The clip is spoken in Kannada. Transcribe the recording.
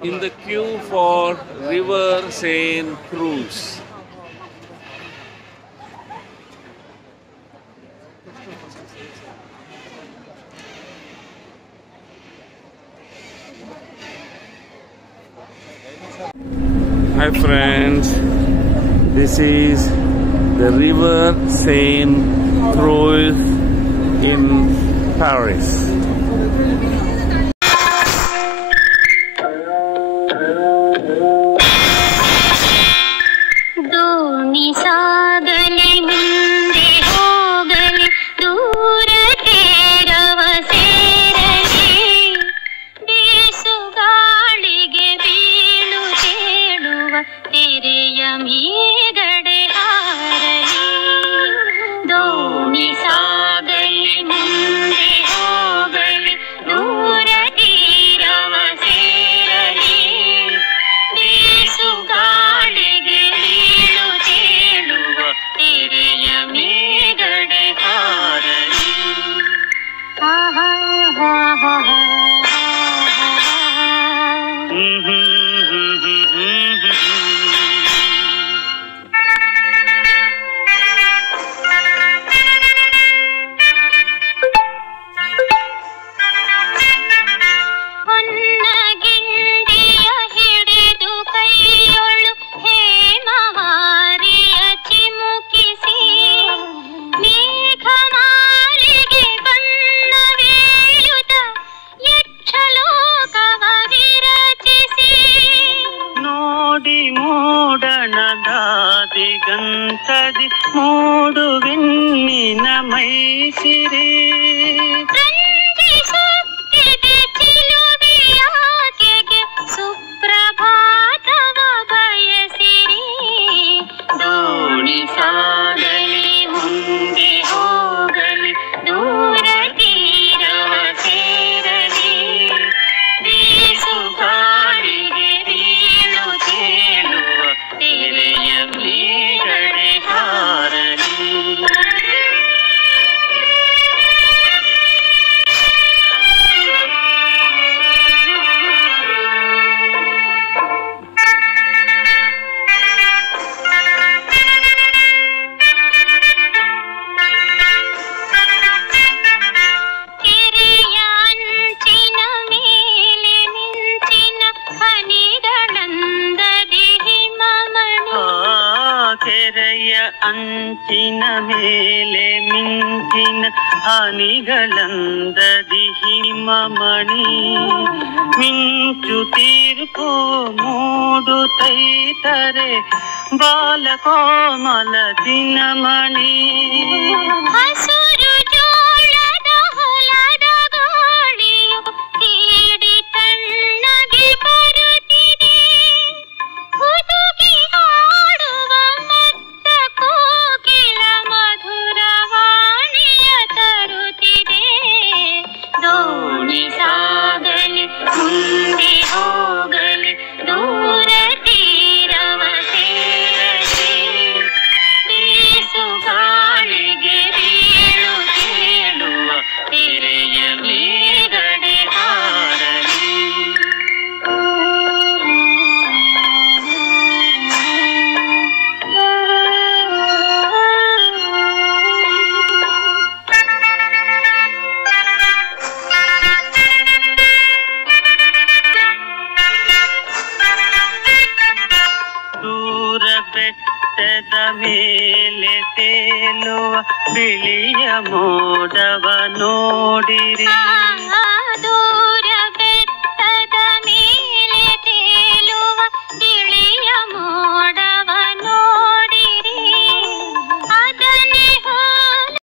in the queue for River Seine cruise. Hi friends, this is the River Seine cruise in Paris. ಗಂಟದಿ ಮೂಡುವೆನ್ನಿನ ಮೈಸಿರಿ ರಂಜಿಸುತ್ತಿದೆ ಚಿಲುಮೆಯಾಕೆಗೆ ಸುಪ್ರಭಾತವ ಬಯಸಿರಿ ದೋಣಿ ಸಾಗಲಿ ಮುಂದೆ ಹೋಗಲಿ ದೂರ ತೀರವ ಸೇರಲಿ ಬೀಸುಗಾಳಿಗೆ ಬೀಳು ತೇಲುವ ತೆರೆಯ ಮೇಗಡೆ ಹಾರಲಿ ಕೆರೆಯ ಅಂಚಿನ ಮೇಲೆ ಮಿಂಚಿನ ಹನಿಗಳಂದದಿ ಹಿಮಮಣಿ ಮಿಂಚು ತೀರ್ಪು ಮೂಡುತ್ತೈತರೆ ಬಾಲಕೋಮಲ ದಿನಮಣಿ ಹಸುರು ಜೋಳದ ಹೊಲದ ಗಾಳಿಯು ತೀಡಿ ತಣ್ಣಗೆ ಬರುತ್ತಿದೆ ಹುದುಗಿ ಆಡುವ ಮುಕ್ತ ಕೋಕಿಲ ಮಧುರವಾಣಿಯ ತರುತ್ತಿದೆ ದೋಣಿ ಸಾಗಲಿ ಮುಂದೆ ಹೋಗಲಿ ದೂರ ತೀರವ ಸೇರಲಿ ಬೀಸುಗಾಳಿಗೆ ಬೀಳು ತೇಲುವ ತೆರೆಯ ಮೇಗಡೆ ಹಾರಲಿ ದೂರ ಬೆಟ್ಟದ ಮೇಲೆ ತೇಲುವ ಬಿಳಿಯ ಮೋಡವ ನೋಡಿರಿ